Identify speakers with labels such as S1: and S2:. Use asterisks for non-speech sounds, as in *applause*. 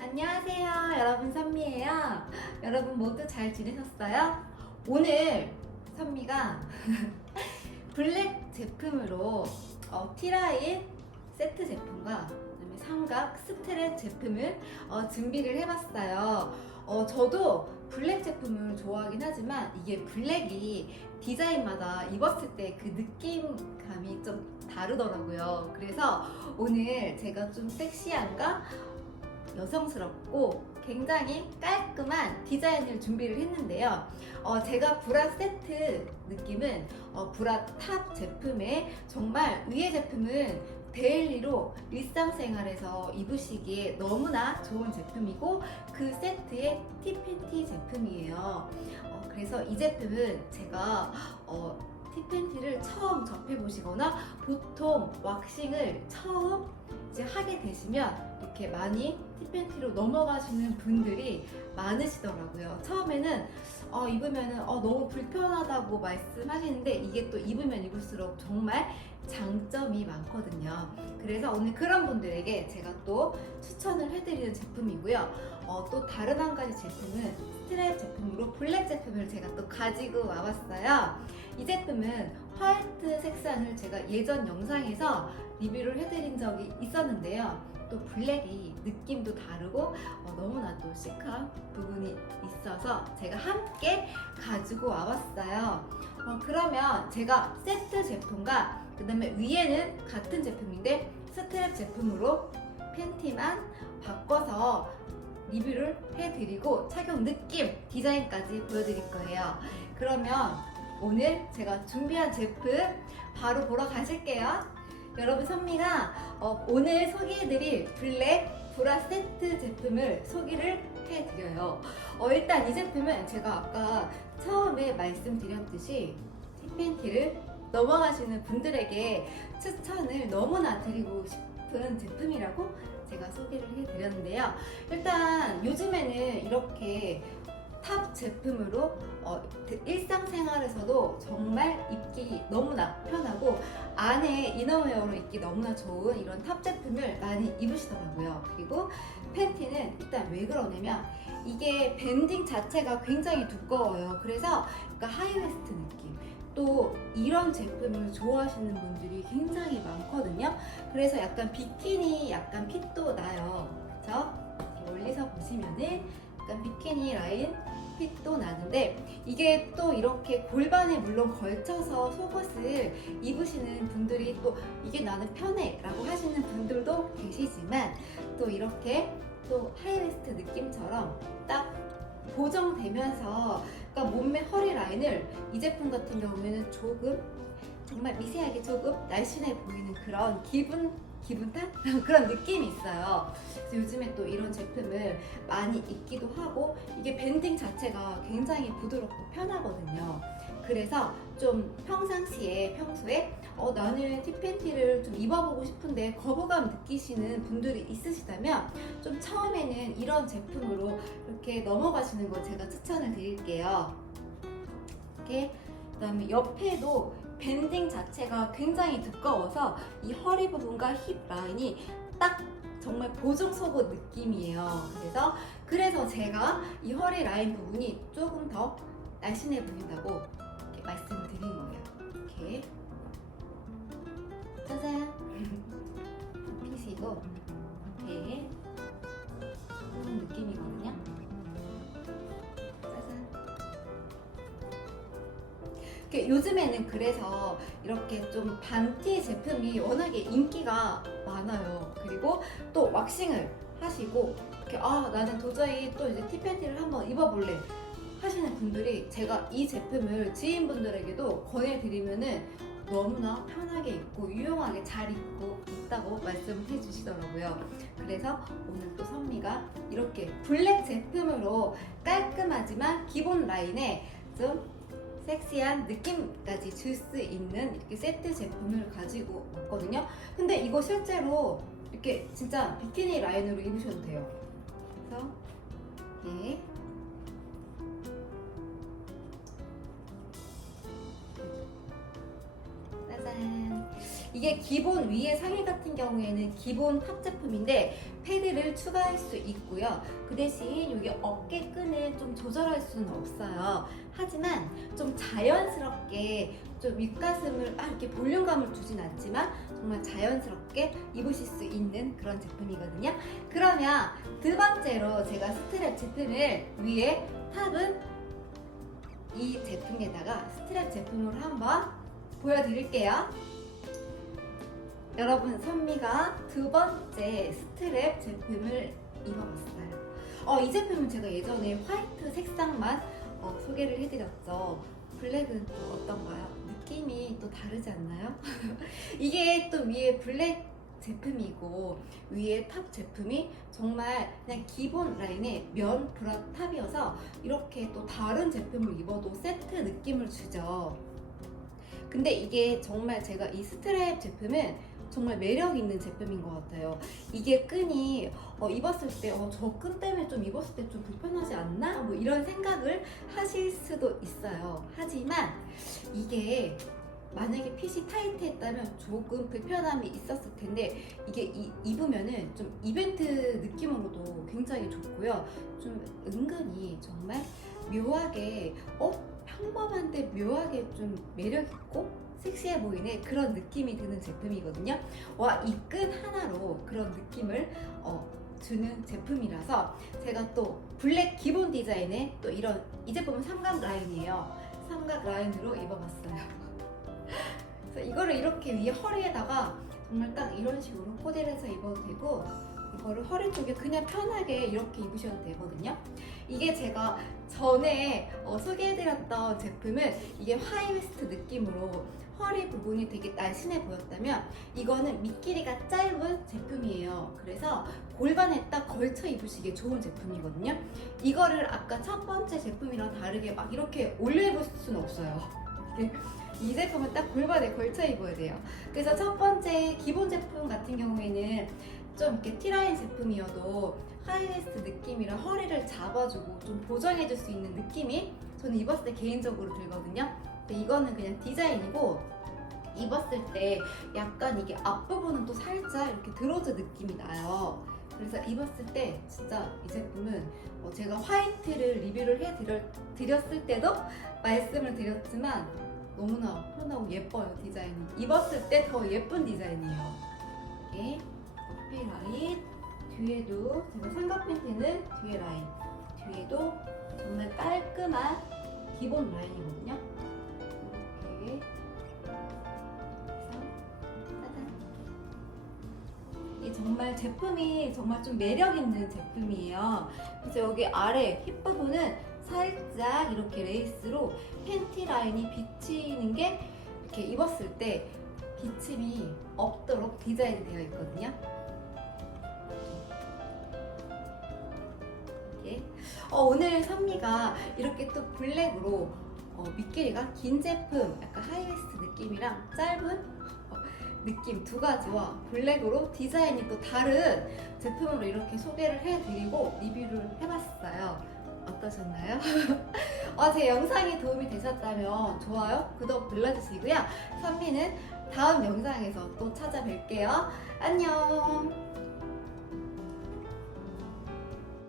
S1: 안녕하세요. 여러분 선미예요. 여러분 모두 잘 지내셨어요? 오늘 선미가 *laughs* 블랙 제품으로 어, 티라인 세트 제품과 그다음에 삼각 스트랩 제품을 어, 준비를 해봤어요. 어, 저도 블랙 제품을 좋아하긴 하지만 이게 블랙이 디자인마다 입었을 때 그 느낌감이 좀 다르더라고요. 그래서 오늘 제가 좀 섹시한가 여성스럽고 굉장히 깔끔한 디자인을 준비를 했는데요. 어, 제가 브라 세트 느낌은 어, 브라 탑 제품에 정말 위의 제품은 데일리로 일상생활에서 입으시기에 너무나 좋은 제품이고 그 세트의 티팬티 제품이에요. 어, 그래서 이 제품은 제가 어, 티팬티를 처음 접해보시거나 보통 왁싱을 처음 이제 하게 되시면 이렇게 많이 티팬티로 넘어가시는 분들이 많으시더라고요. 처음에는 어, 입으면은 어, 너무 불편하다고 말씀하시는데 이게 또 입으면 입을수록 정말 장점이 많거든요. 그래서 오늘 그런 분들에게 제가 또 추천을 해드리는 제품이고요. 어, 또 다른 한 가지 제품은 스트랩 제품으로 블랙 제품을 제가 또 가지고 와봤어요. 이 제품은 화이트 색상을 제가 예전 영상에서 리뷰를 해드린 적이 있었는데요. 또 블랙이 느낌도 다르고 어, 너무나 또 시크한 부분이 있어서 제가 함께 가지고 와봤어요. 어, 그러면 제가 세트 제품과 그 다음에 위에는 같은 제품인데 스트랩 제품으로 팬티만 바꿔서 리뷰를 해드리고 착용 느낌, 디자인까지 보여드릴 거예요. 그러면 오늘 제가 준비한 제품 바로 보러 가실게요. 여러분 선미가 어, 오늘 소개해드릴 블랙 브라 세트 제품을 소개를 해드려요. 어, 일단 이 제품은 제가 아까 처음에 말씀드렸듯이 티팬티를 넘어가시는 분들에게 추천을 너무나 드리고 싶은 제품이라고 제가 소개를 해드렸는데요. 일단 요즘에는 이렇게 탑 제품으로 어, 일상생활에서도 정말 입기 너무나 편하고 안에 이너웨어로 입기 너무나 좋은 이런 탑 제품을 많이 입으시더라고요. 그리고 팬티는 일단 왜 그러냐면 이게 밴딩 자체가 굉장히 두꺼워요. 그래서 약간 하이웨스트 느낌. 또 이런 제품을 좋아하시는 분들이 굉장히 많거든요. 그래서 약간 비키니 약간 핏도 나요. 그렇죠? 멀리서 보시면은 약간 비키니 라인 핏도 나는데 이게 또 이렇게 골반에 물론 걸쳐서 속옷을 입으시는 분들이 또 이게 나는 편해 라고 하시는 분들도 계시지만 또 이렇게 또 하이웨스트 느낌처럼 딱 고정되면서 그러니까 몸매 허리 라인을 이 제품 같은 경우에는 조금 정말 미세하게 조금 날씬해 보이는 그런 기분 기분 탓 *laughs* 그런 느낌이 있어요. 그래서 요즘에 또 이런 제품을 많이 입기도 하고 이게 밴딩 자체가 굉장히 부드럽고 편하거든요. 그래서 좀 평상시에 평소에 어, 나는 티팬티를 좀 입어보고 싶은데 거부감 느끼시는 분들이 있으시다면 좀 처음에는 이런 제품으로 이렇게 넘어가시는 거 제가 추천을 드릴게요. 이렇게 그다음에 옆에도 밴딩 자체가 굉장히 두꺼워서 이 허리 부분과 힙 라인이 딱 정말 보정 속옷 느낌이에요. 그래서 그래서 제가 이 허리 라인 부분이 조금 더 날씬해 보인다고 이렇게 말씀을 드린 거예요. 이렇게 짜잔 *laughs* 핏이고 이렇게 이런 느낌이거든요. 요즘에는 그래서 이렇게 좀 반티 제품이 워낙에 인기가 많아요. 그리고 또 왁싱을 하시고 이렇게 아 나는 도저히 또 이제 티팬티를 한번 입어볼래 하시는 분들이 제가 이 제품을 지인분들에게도 권해드리면은 너무나 편하게 입고 유용하게 잘 입고 있다고 말씀해 주시더라고요. 그래서 오늘 또 선미가 이렇게 블랙 제품으로 깔끔하지만 기본 라인에 좀 섹시한 느낌까지 줄 수 있는 이렇게 세트 제품을 가지고 왔거든요. 근데 이거 실제로 이렇게 진짜 비키니 라인으로 입으셔도 돼요. 그래서 이 이게 기본 위에 상의 같은 경우에는 기본 탑 제품인데 패드를 추가할 수 있고요. 그 대신 여기 어깨 끈을 좀 조절할 수는 없어요. 하지만 좀 자연스럽게 좀 윗가슴을 막 이렇게 볼륨감을 주진 않지만 정말 자연스럽게 입으실 수 있는 그런 제품이거든요. 그러면 두 번째로 제가 스트랩 제품을 위에 탑은 이 제품에다가 스트랩 제품으로 한번 보여드릴게요. 여러분 선미가 두 번째 스트랩 제품을 입어봤어요. 어, 이 제품은 제가 예전에 화이트 색상만 어, 소개를 해드렸죠. 블랙은 또 어떤가요? 느낌이 또 다르지 않나요? *laughs* 이게 또 위에 블랙 제품이고 위에 탑 제품이 정말 그냥 기본 라인의 면 브라 탑이어서 이렇게 또 다른 제품을 입어도 세트 느낌을 주죠. 근데 이게 정말 제가 이 스트랩 제품은 정말 매력 있는 제품인 것 같아요. 이게 끈이 어, 입었을 때저끈 때문에 좀 입었을 때 좀 불편하지 않나? 뭐 이런 생각을 하실 수도 있어요. 하지만 이게 만약에 핏이 타이트했다면 조금 불편함이 있었을 텐데 이게 이- 입으면은 좀 이벤트 느낌으로도 굉장히 좋고요. 좀 은근히 정말 묘하게 어 평범한데 묘하게 좀 매력 있고 섹시해 보이는 그런 느낌이 드는 제품이거든요. 와 이 끈 하나로 그런 느낌을 어, 주는 제품이라서 제가 또 블랙 기본 디자인의 또 이런 이 제품은 삼각 라인이에요. 삼각 라인으로 입어봤어요. *laughs* 그래서 이거를 이렇게 위에 허리에다가 정말 딱 이런 식으로 코디해서 입어도 되고 이거를 허리 쪽에 그냥 편하게 이렇게 입으셔도 되거든요. 이게 제가 전에 어, 소개해드렸던 제품은 이게 하이웨스트 느낌으로 허리 부분이 되게 날씬해 보였다면 이거는 밑길이가 짧은 제품이에요. 그래서 골반에 딱 걸쳐 입으시기에 좋은 제품이거든요. 이거를 아까 첫 번째 제품이랑 다르게 막 이렇게 올려 입을 수는 없어요. *laughs* 이 제품은 딱 골반에 걸쳐 입어야 돼요. 그래서 첫 번째 기본 제품 같은 경우에는 좀 이렇게 티라인 제품이어도 하이웨스트 느낌이라 허리를 잡아주고 좀 보정해줄 수 있는 느낌이 저는 입었을 때 개인적으로 들거든요. 근데 이거는 그냥 디자인이고 입었을 때 약간 이게 앞부분은 또 살짝 이렇게 드로즈 느낌이 나요. 그래서 입었을 때 진짜 이 제품은 어, 제가 화이트를 리뷰를 해드렸을 때도 말씀을 드렸지만 너무나 편하고 예뻐요 디자인이 입었을 때 더 예쁜 디자인이에요 이게 어필 라인 뒤에도 제가 삼각 팬티는 뒤에 라인 뒤에도 정말 깔끔한 기본 라인이거든요 이렇게 이 정말 제품이 정말 좀 매력 있는 제품이에요 그래서 여기 아래 힙 부분은 살짝 이렇게 레이스로 팬티 라인이 비치는 게 이렇게 입었을 때 비침이 없도록 디자인이 되어 있거든요. 어, 오늘 선미가 이렇게 또 블랙으로 어, 밑길이가 긴 제품, 약간 하이웨스트 느낌이랑 짧은 어, 느낌 두 가지와 블랙으로 디자인이 또 다른 제품으로 이렇게 소개를 해드리고 리뷰를 해봤어요. 어떠셨나요? *laughs* 어, 제 영상이 도움이 되셨다면 좋아요, 구독 눌러주시고요. 선미는 다음 영상에서 또 찾아뵐게요. 안녕!